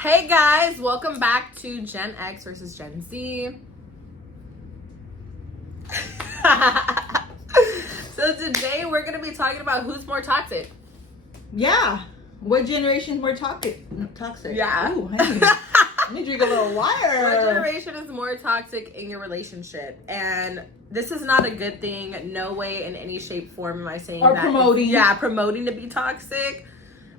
Hey guys, welcome back to Gen X versus Gen Z. So today we're going to be talking about who's more toxic. Yeah. What generation is more toxic? Yeah. Ooh, honey. I need to drink a little water. What generation is more toxic in your relationship? And this is not a good thing. No way in any shape, form am I saying or that. promoting. Yeah, promoting to be toxic.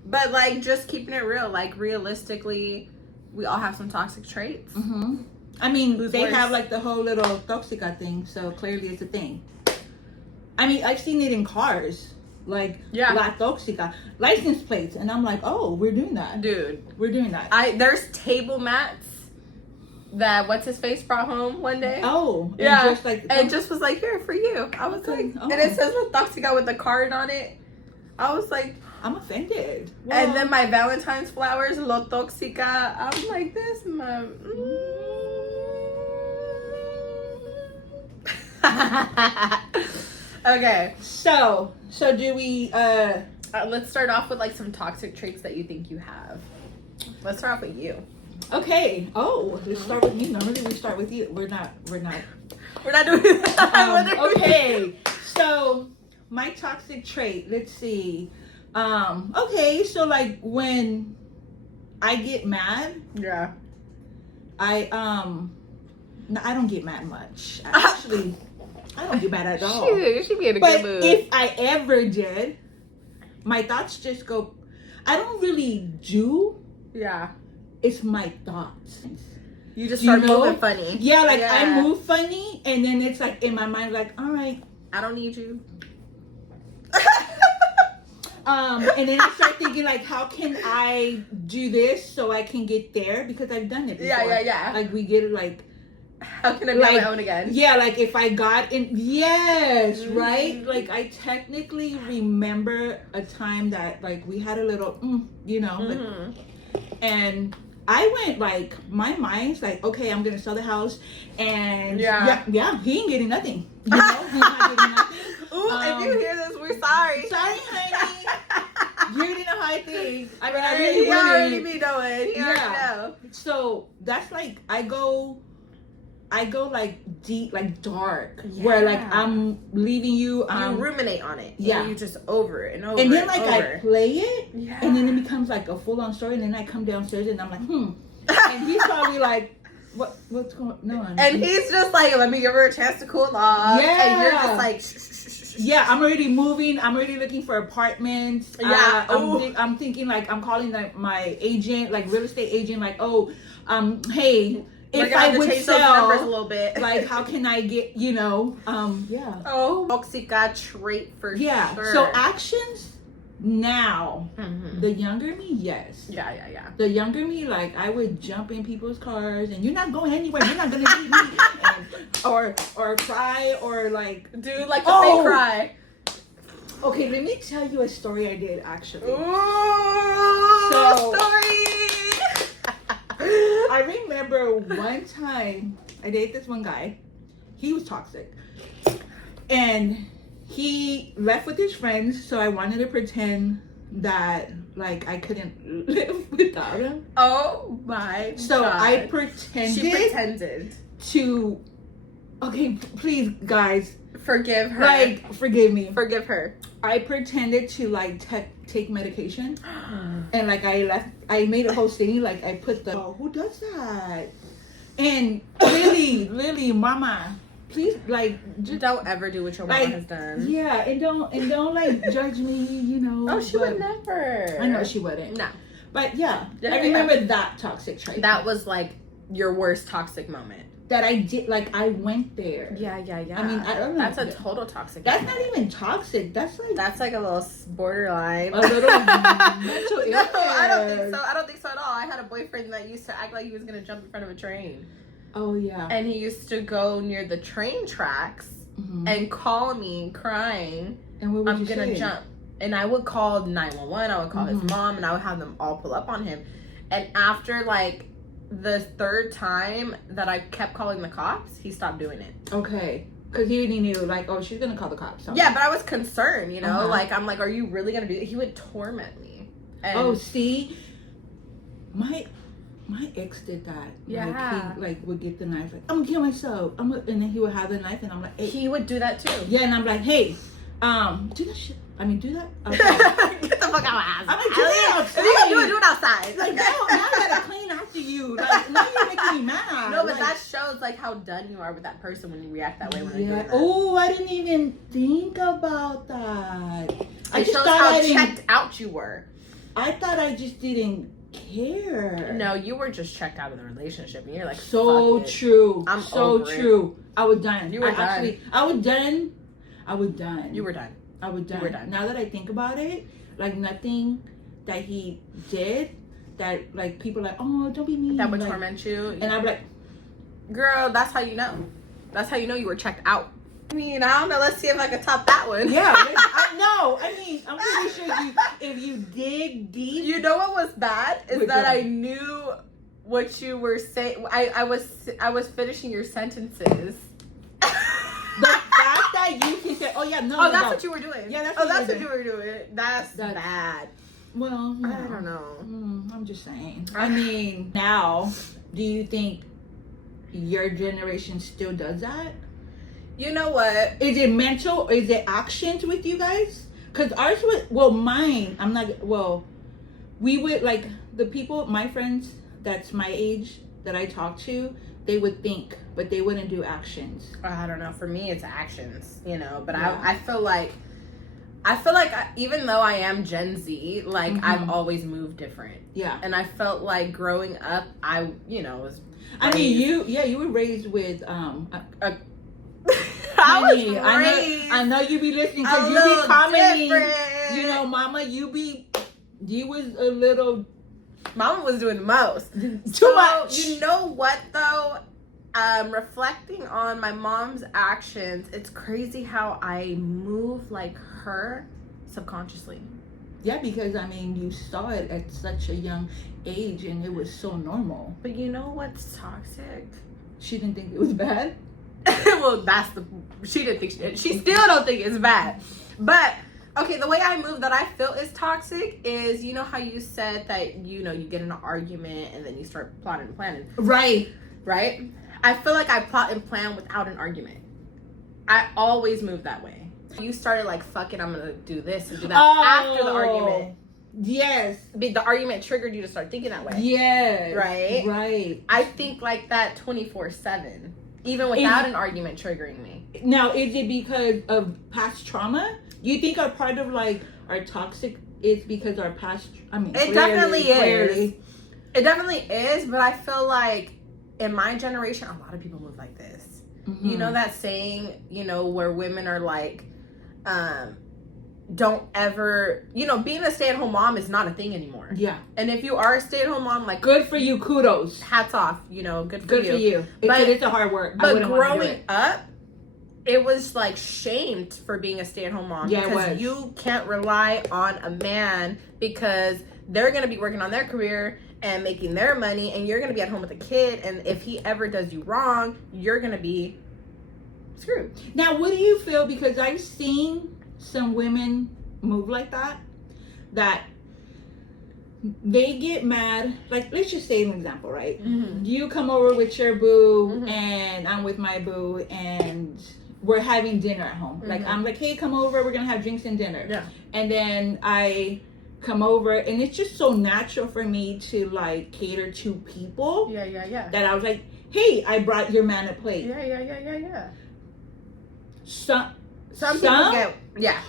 But like just keeping it real. Like realistically, we all have some toxic traits. Mm-hmm. I mean, Who's they worse? have like the whole little toxica thing, so clearly it's a thing. I mean, I've seen it in cars. Like, La Toxica. License plates. And I'm like, oh, we're doing that. Dude. We're doing that. There's table mats that what's-his-face brought home one day. Oh. Yeah. And just like, and just was like, here, for you. I was like, and it says La Toxica with the card on it. I was like, I'm offended. Well, and then my Valentine's flowers, Lo Toxica. I'm like, this, mom. Okay. So do we, let's start off with like some toxic traits that you think you have. Let's start off with you. Okay. Oh, let's start with me. Normally we start with you. We're not doing that. Okay. So my toxic trait, let's see. Okay, so like when I get mad, yeah. I don't get mad much. Actually, I don't get mad at all. She be in a but good mood. If I ever did, my thoughts just go. I don't really do. Yeah. It's my thoughts. You just start moving funny. Yeah, like I move funny, and then it's like in my mind, like, all right, I don't need you. And then I start thinking like, how can I do this so I can get there? Because I've done it before. Yeah. Like we get it like, how can I be on my own again? Yeah, like if I got in, yes, right? Like I technically remember a time that like we had a little, like, and I went like, my mind's like, okay, I'm gonna sell the house, and yeah, he ain't getting nothing. You know, he's not getting nothing. Ooh, if you hear this, we're sorry. Sorry, honey. You already know how I think. I mean, I He really want already it. be knowing. He already know. So that's like I go like deep, like dark, where like I'm leaving you. You ruminate on it. Yeah. You just over it and over. And then like I play it, yeah. and then it becomes like a full on story. And then I come downstairs and I'm like, and he's probably like, what's going on? And he's just like, let me give her a chance to cool off. Yeah. And you're just like, shh. Yeah, I'm already moving. I'm already looking for apartments. Yeah. I'm thinking like I'm calling like my agent, like real estate agent, like, hey, if I would change sell, those numbers a little bit, like how can I get, yeah. Oh, toxic trait for sure. So actions now, the younger me, yes. Yeah. The younger me, like I would jump in people's cars and you're not going anywhere. You're not gonna leave me, or cry or like do like the fake cry. Okay, let me tell you a story I did actually. Ooh, story. I remember one time I dated this one guy. He was toxic, and he left with his friends. So I wanted to pretend that like I couldn't live without him. Oh my! So God. I pretended. She pretended to. Okay, please, guys. Forgive her. Like, forgive me. Forgive her. I pretended to like take medication, and like I made a whole scene. Like I put who does that? And Lily, mama, please, like, just don't ever do what your mama has done. Yeah, and don't like judge me, you know. Oh, she would never. I know she wouldn't. No. But yeah, I remember that toxic trait. That was like your worst toxic moment. That I did, like I went there. Yeah. I mean, I don't know. That's a total toxic. That's not even toxic. That's like a little borderline. A little mental illness. No, I don't think so. I don't think so at all. I had a boyfriend that used to act like he was gonna jump in front of a train. Oh yeah. And he used to go near the train tracks and call me crying. And what would I'm gonna jump. And I would call 911. I would call his mom, and I would have them all pull up on him. And after like the third time that I kept calling the cops, he stopped doing it. Okay. Because he already knew, like, oh, she's going to call the cops. Yeah, but I was concerned, you know? Like, I'm like, are you really going to do it? He would torment me. And oh, see? My ex did that. Yeah. Like, he, like, would get the knife, like, I'm gonna kill myself. And then he would have the knife, and I'm like, hey. He would do that too. Yeah, and I'm like, hey, do that shit. I mean, do that. Okay. Get the fuck out of my house. I mean, do it outside. If you gonna do it outside. Like, now I gotta clean after you. Like, now you're making me mad. No, but like, that shows like how done you are with that person when you react that way when they're doing that. Oh, I didn't even think about that. It shows how checked out you were. I thought I just didn't care. No, you were just checked out of the relationship, and you're like, so fuck it. true. I'm so over true. It. I was done. You were done. Actually, I was done. I was done. You were done. I was done. You were done. Now that I think about it, like nothing that he did that like people are like, oh, don't be mean. That would like, torment you. And I'm like, girl, that's how you know. That's how you know you were checked out. I mean, I don't know. Let's see if I can top that one. yeah, I know. I mean, I'm pretty sure if you dig deep. You know what was bad is Which that one? I knew what you were saying. I was finishing your sentences. The fact that you can say, oh yeah, no. Oh, that's what you were doing. Yeah, that's oh, what that's you what you were doing. That's bad. Well, I don't know. I'm just saying. I mean, now, do you think your generation still does that? You know what? Is it mental or is it actions with you guys? Because ours would, well, mine, I'm not, well, we would, like, the people, my friends that's my age that I talk to, they would think, but they wouldn't do actions. I don't know. For me, it's actions, you know. But Yeah. I feel like even though I am Gen Z, like I've always moved different. Yeah. And I felt like growing up, I was. I mean, you were raised with I honey, was raised. I know you be listening because a you little be commenting. different. You know, Mama, you was a little Mama was doing the most. too much. You know what though? Reflecting on my mom's actions, it's crazy how I move like her subconsciously. Yeah, because I mean, you saw it at such a young age, and it was so normal. But you know what's toxic? She didn't think it was bad. Well, she didn't think she still don't think it's bad. But okay, the way I move that I feel is toxic is, you know how you said that, you know, you get in an argument and then you start plotting and planning. Right. I feel like I plot and plan without an argument. I always move that way. You started like, fuck it, I'm gonna do this and do that after the argument. Yes. The argument triggered you to start thinking that way. Yes. Right? I think like that 24/7. Even without an argument triggering me. Now, is it because of past trauma? You think a part of like our toxic is because our past? I mean, it definitely is. It definitely is, but I feel like in my generation, a lot of people move like this. Mm-hmm. You know that saying, you know, where women are like, don't ever, you know, being a stay-at-home mom is not a thing anymore. Yeah. And if you are a stay-at-home mom, like, good for you, kudos. Hats off, you know, good for you. But it's a hard work. But growing up, it was like shamed for being a stay-at-home mom. Yeah, because you can't rely on a man because they're going to be working on their career and making their money, and you're going to be at home with a kid, and if he ever does you wrong, you're going to be screwed. Now, what do you feel? Because I've seen some women move like that they get mad. Like, let's just say an example, right? Mm-hmm. You come over with your boo, and I'm with my boo, and we're having dinner at home. Like, I'm like, hey, come over, we're gonna have drinks and dinner. Yeah. And then I come over, and it's just so natural for me to like cater to people. Yeah. That I was like, hey, I brought your man a plate. Yeah. Some people get, yeah.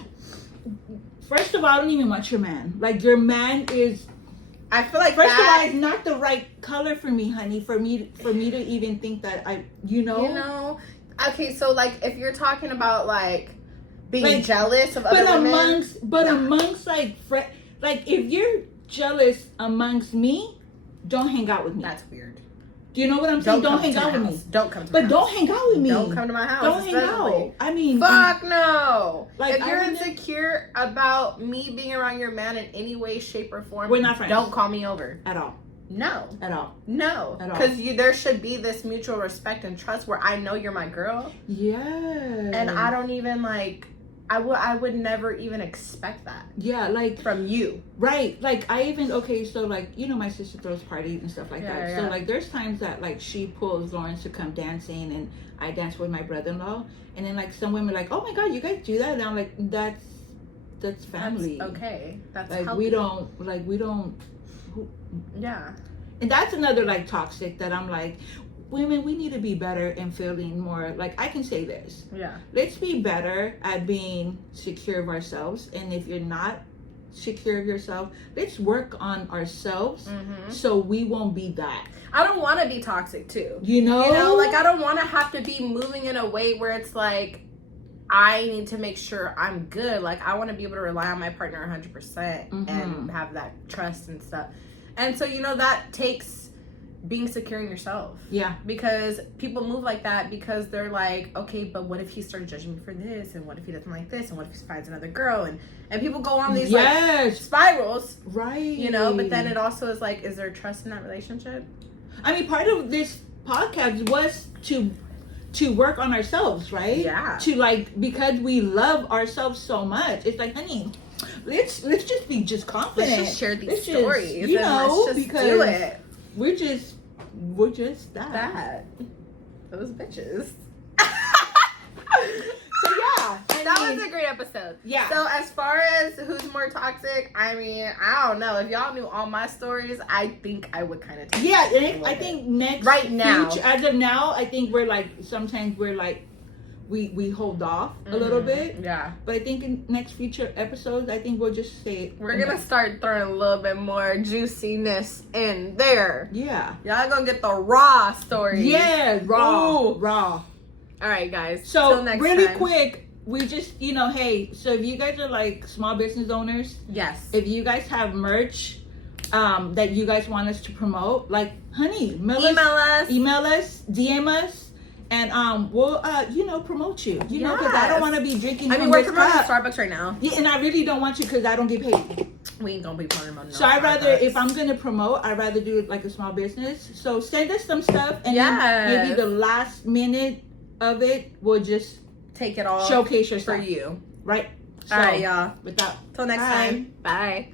First of all, I don't even want your man. Like, your man is, I feel like first of all, it's not the right color for me, honey. For me to even think that you know. Okay, so like if you're talking about like being jealous of other women, amongst like like if you're jealous amongst me, don't hang out with me. That's weird. Do you know what I'm saying? Don't hang out with me. Don't come to my house. But don't hang out with me. Don't come to my house. Don't hang out. I mean, fuck no. Like, if you're insecure about me being around your man in any way, shape, or form, we're not friends. Don't call me over at all. No. At all. No. Because there should be this mutual respect and trust where I know you're my girl. Yeah. And I don't even like I would never even expect that. Yeah, like from you. Right. Like I even so like, you know, my sister throws parties and stuff like that. So like there's times that like she pulls Lawrence to come dancing and I dance with my brother-in-law, and then like some women are like, oh my god, you guys do that, and I'm like, that's family. That's okay. That's like healthy. we don't yeah. And that's another like toxic that I'm like, women, we need to be better and feeling more like, I can say this. Yeah. Let's be better at being secure of ourselves. And if you're not secure of yourself, let's work on ourselves so we won't be that. I don't want to be toxic too. You know, like I don't want to have to be moving in a way where it's like I need to make sure I'm good. Like I want to be able to rely on my partner 100% and have that trust and stuff. And so, you know, that takes being secure in yourself. Yeah. Because people move like that because they're like, okay, but what if he started judging me for this? And what if he doesn't like this? And what if he finds another girl? And people go on these like spirals. Right. You know, but then it also is like, is there trust in that relationship? I mean, part of this podcast was to work on ourselves, right? Yeah. To like, because we love ourselves so much. It's like, honey, let's just be just confident. Let's just share these stories. You know, let's just because do it. We're just that. Those bitches. So yeah, that was a great episode. Yeah. So as far as who's more toxic, I mean, I don't know. If y'all knew all my stories, I think I would kind of take and I think next right now, as of now, I think we're like sometimes we're like we hold off a little bit. Yeah. But I think in next future episodes, I think we'll just say we're gonna start throwing a little bit more juiciness in there. Yeah. Y'all gonna get the raw stories. Yeah, raw. All right, guys. So till next really time. quick, we just, you know, hey, so if you guys are like small business owners, yes, if you guys have merch that you guys want us to promote, like, honey, email us, DM us, and we'll you know, promote you. You know, because I don't want to be drinking. I mean, we're promoting Starbucks right now. Yeah, and I really don't want you because I don't get paid. We ain't gonna be promoting no So I'd rather, if I'm gonna promote, I'd rather do it like a small business. So send us some stuff, and then maybe the last minute of it, we'll just take it all, showcase yourself for you. Right. All right, y'all. With that, Till next time. Bye.